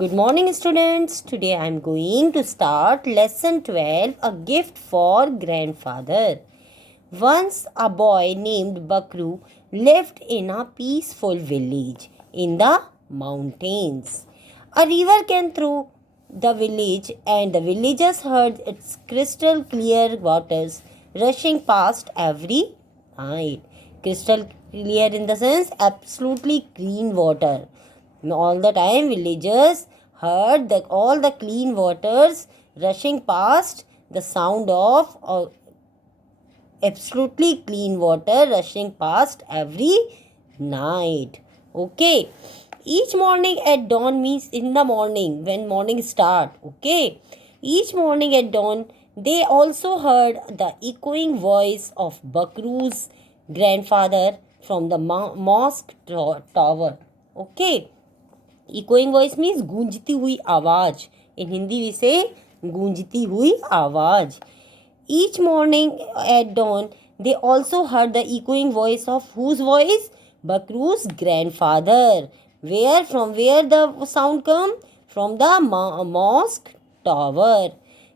Good morning, students. Today I am going to start lesson 12, a gift for grandfather. Once a boy named Bakru lived in a peaceful village in the mountains. A river came through the village, and the villagers heard its crystal clear waters rushing past every night. Crystal clear in the sense absolutely clean water. All the time, villagers heard all the clean waters rushing past, the sound of absolutely clean water rushing past every night. Okay. Each morning at dawn means in the morning when morning start. Okay. Each morning at dawn, they also heard the echoing voice of Bakru's grandfather from the mosque tower. Okay. Echoing voice means गूंजती हुई आवाज. In Hindi we say गूंजती हुई आवाज. Each morning at dawn they also heard the echoing voice of whose voice? Bakru's grandfather. Where the sound come? From the mosque tower.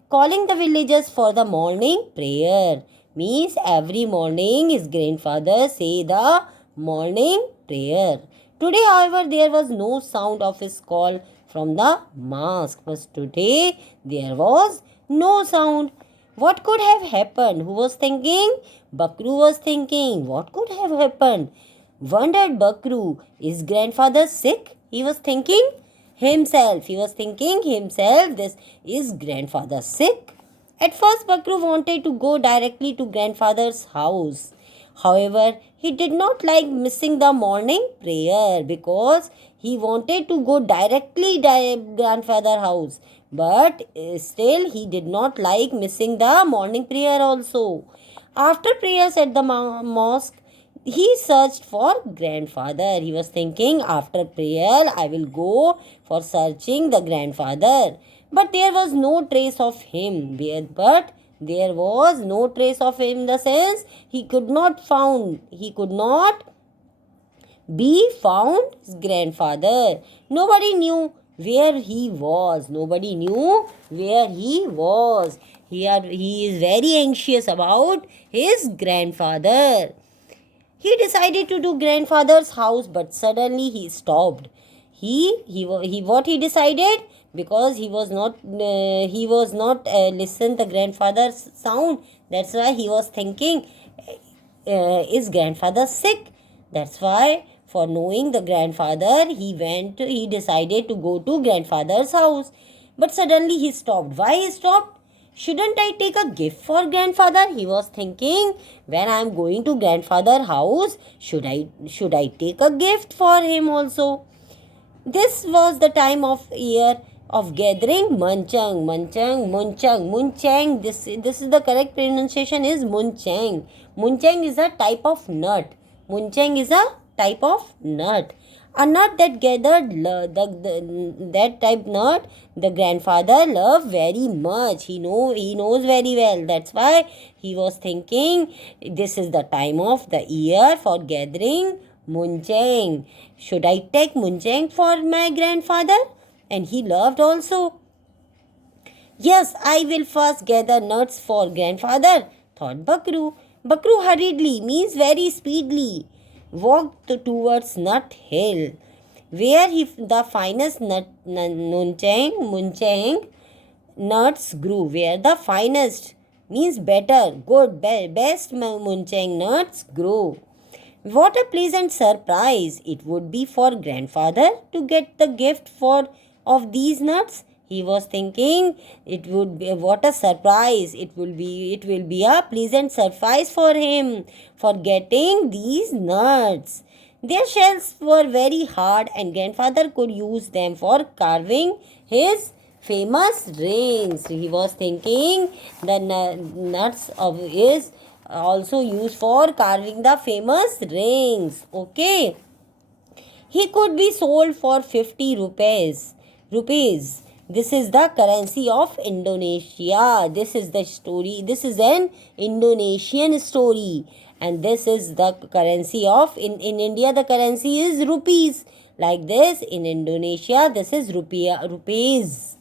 Calling the villagers for the morning prayer. Means every morning his grandfather say the morning prayer. Today, however, there was no sound of his call from the mosque. But today, there was no sound. What could have happened? Who was thinking? Bakru was thinking. What could have happened? Wondered Bakru. Is grandfather sick? He was thinking himself. He was thinking himself. This is grandfather sick. At first, Bakru wanted to go directly to grandfather's house. However, he did not like missing the morning prayer because he wanted to go directly to grandfather's house. But still, he did not like missing the morning prayer also. After prayers at the mosque, he searched for grandfather. He was thinking, after prayer, I will go for searching the grandfather. But there was no trace of him. But there was no trace of him in the sense he could not be found his grandfather. Nobody knew where he was. Nobody knew where he was. Here he is very anxious about his grandfather. He decided to do grandfather's house, but suddenly he stopped. What he decided, because he was not listen the grandfather's sound. That's why he was thinking, is grandfather sick? That's why, for knowing the grandfather, he decided to go to grandfather's house. But suddenly he stopped. Why he stopped? Shouldn't I take a gift for grandfather? He was thinking, when I am going to grandfather house, should I take a gift for him also? This was the time of year of gathering munchang. This is the correct pronunciation is munchang. Munchang is a type of nut. Munchang is a type of nut. A nut that gathered that type nut the grandfather loved very much. He knows very well. That's why he was thinking, this is the time of the year for gathering munchang. Should I take munchang for my grandfather? And he loved also. Yes, I will first gather nuts for grandfather, thought Bakru. Bakru hurriedly, means very speedily, walked towards Nut Hill, where the finest munchang nuts grew. Where the finest means better, good, best munchang nuts grew. What a pleasant surprise it would be for grandfather to get the gift of these nuts. He was thinking, it would be what a surprise it will be a pleasant surprise for him for getting these nuts. Their shells were very hard and grandfather could use them for carving his famous rings. He was thinking the nuts of is also used for carving the famous rings. Okay. He could be sold for 50 rupees. This is the currency of Indonesia. This is the story. This is an Indonesian story. And this is the currency of, in India, the currency is rupees. Like this, in Indonesia, this is rupees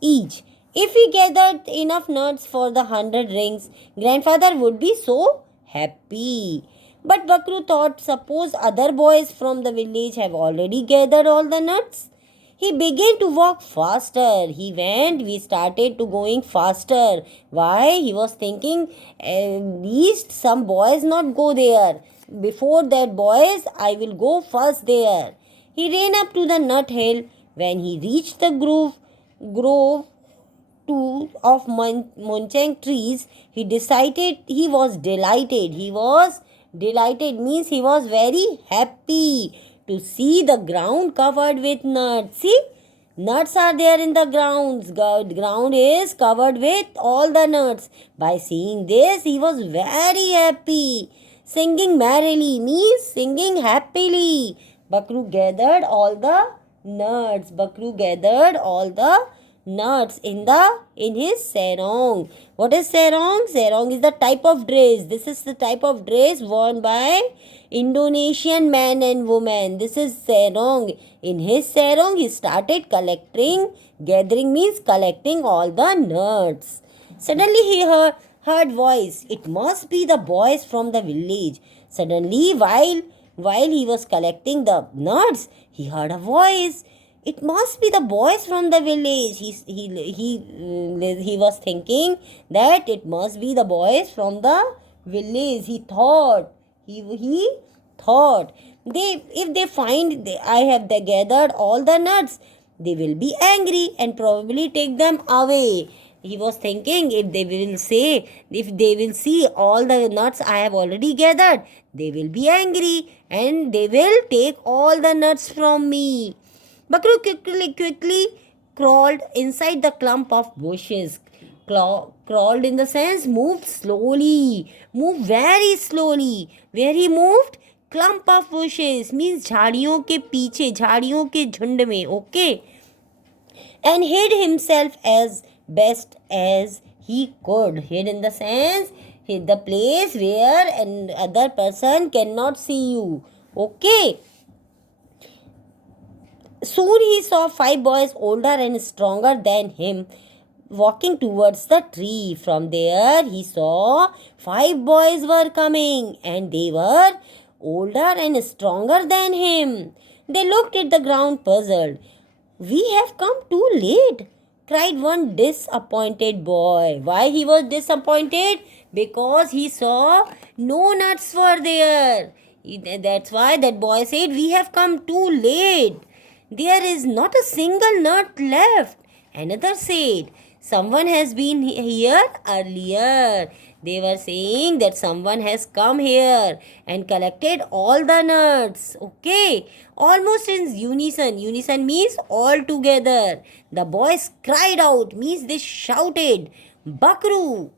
each. If we gathered enough nuts for the 100 rings, grandfather would be so happy. But Bakru thought, suppose other boys from the village have already gathered all the nuts. He began to walk faster. We started to going faster. Why? He was thinking, at least some boys not go there. Before that boys, I will go first there. He ran up to the nut hill. When he reached the grove of munchang trees, he was delighted. He was delighted means he was very happy to see the ground covered with nuts. See, nuts are there in the grounds. Ground is covered with all the nuts. By seeing this, he was very happy. Singing merrily means singing happily. Bakru gathered all the nuts. Bakru gathered all the nuts in his sarong. What is sarong? Sarong is the type of dress. This is the type of dress worn by Indonesian men and women. This is sarong. In his sarong, he started collecting. Gathering means collecting all the nuts. Suddenly he heard voice. It must be the boys from the village. Suddenly, while he was collecting the nuts, he heard a voice. It must be the boys from the village. He was thinking that it must be the boys from the village. He thought. He thought. If they find I have gathered all the nuts, they will be angry and probably take them away. He was thinking, if they will see all the nuts I have already gathered, they will be angry and they will take all the nuts from me. Bakru quickly crawled inside the clump of bushes. Crawled in the sense moved slowly, moved very slowly. Where he moved? Clump of bushes means झाड़ियों के पीछे, झाड़ियों के झुंड में, okay? And hid himself as best as he could. Hid in the sense, hid the place where another person cannot see you, okay? Soon he saw 5 boys older and stronger than him walking towards the tree. From there he saw 5 boys were coming and they were older and stronger than him. They looked at the ground puzzled. We have come too late, cried one disappointed boy. Why he was disappointed? Because he saw no nuts were there. That's why that boy said, we have come too late. There is not a single nut left. Another said, someone has been here earlier. They were saying that someone has come here and collected all the nuts. Okay. Almost in unison. Unison means all together. The boys cried out, means they shouted, Bakru,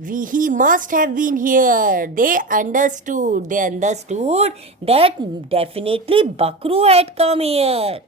he must have been here. They understood that definitely Bakru had come here.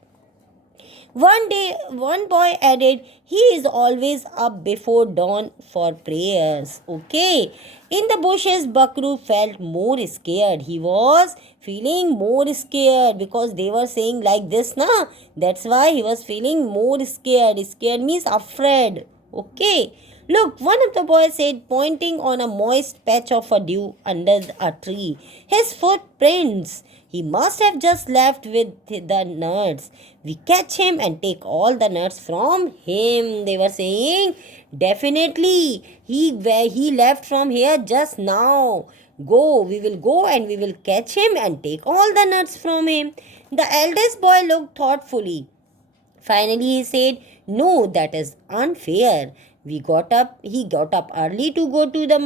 One day, one boy added, he is always up before dawn for prayers. Okay. In the bushes, Bakru felt more scared. He was feeling more scared because they were saying like this, na? That's why he was feeling more scared. Scared means afraid. Okay. Look, one of the boys said, pointing on a moist patch of dew under a tree. His footprints. He must have just left with the nuts. We catch him and take all the nuts from him. They were saying, definitely, he left from here just now. We will go and we will catch him and take all the nuts from him. The eldest boy looked thoughtfully. Finally, he said, no, that is unfair. He got up early to go to the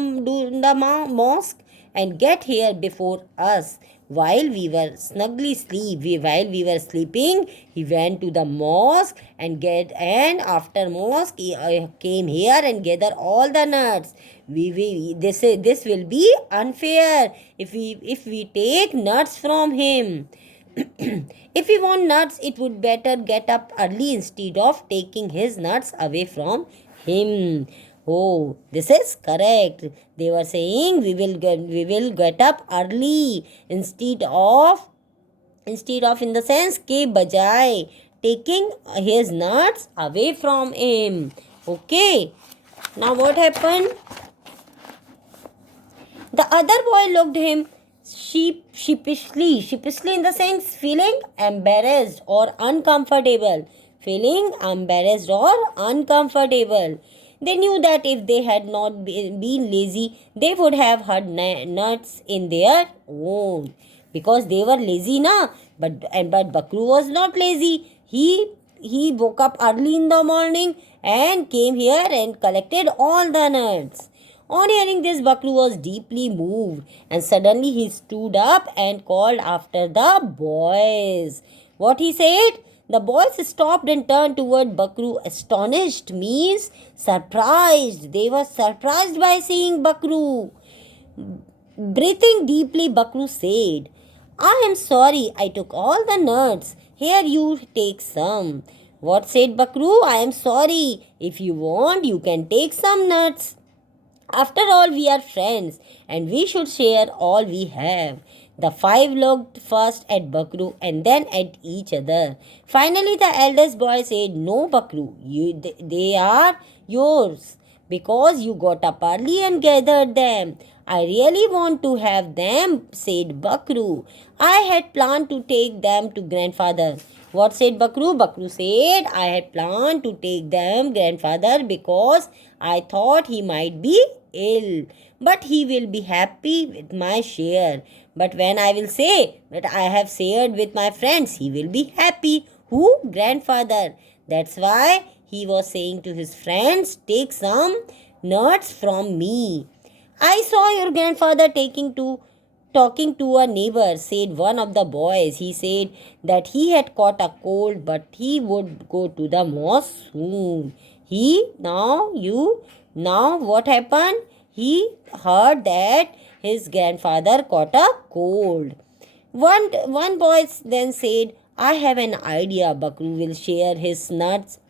mosque and get here before us. While we were sleeping, he went to the mosque and after mosque he came here and gathered all the nuts. This will be unfair if we take nuts from him. If we want nuts, it would better get up early instead of taking his nuts away from him. Oh, this is correct. They were saying we will get up early instead of instead of in the sense के बजाय, taking his nuts away from him. Okay. Now what happened? The other boy looked him sheepishly in the sense feeling embarrassed or uncomfortable. Feeling embarrassed or uncomfortable. They knew that if they had not been lazy, they would have had nuts in their own. Because they were lazy, na. But Bakru was not lazy. He woke up early in the morning and came here and collected all the nuts. On hearing this, Bakru was deeply moved, and suddenly he stood up and called after the boys. What he said? The boys stopped and turned toward Bakru. Astonished means surprised. They were surprised by seeing Bakru. Breathing deeply, Bakru said, I am sorry I took all the nuts. Here you take some. What said Bakru? I am sorry. If you want, you can take some nuts. After all, we are friends and we should share all we have. The five looked first at Bakru and then at each other. Finally, the eldest boy said, No, Bakru, they are yours because you got up early and gathered them. I really want to have them, said Bakru. I had planned to take them to grandfather. What said Bakru? Bakru said, I had planned to take them, grandfather, because I thought he might be ill. But he will be happy with my share. But when I will say that I have shared with my friends, he will be happy. Who? Grandfather. That's why he was saying to his friends, take some nuts from me. I saw your grandfather talking to a neighbor, said one of the boys. He said that he had caught a cold, but he would go to the mosque soon. Now what happened? He heard that his grandfather caught a cold. One boy then said, I have an idea. Bakru will share his nuts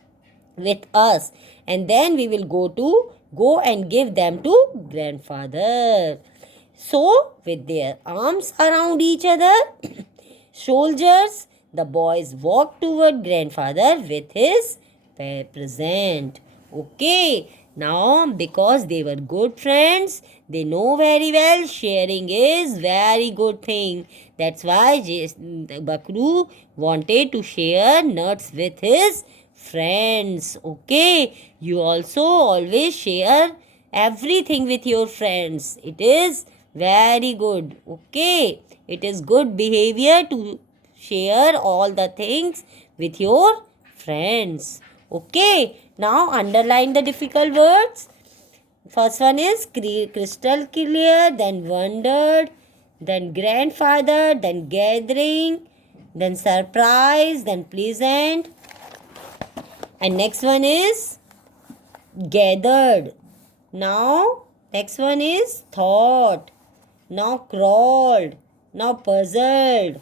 with us, and then we will go and give them to grandfather. So, with their arms around each other, soldiers, the boys walked toward grandfather with his present. Okay, now because they were good friends, they know very well sharing is very good thing. That's why Bakru wanted to share nuts with his friends. Okay, you also always share everything with your friends. It is very good. Okay, it is good behavior to share all the things with your friends. Okay, now underline the difficult words. First one is crystal clear, then wondered, then grandfather, then gathering, then surprise, then pleasant. And next one is gathered. Now, next one is thought. Now crawled. Now puzzled.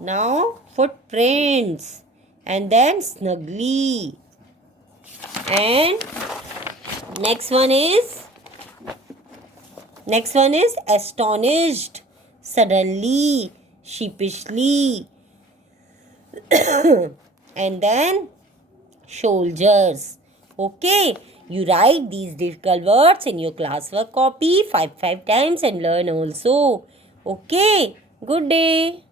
Now footprints. And then snugly. And next one is astonished, suddenly, sheepishly. And then soldiers. Okay, you write these difficult words in your classwork copy five times and learn also. Okay, good day.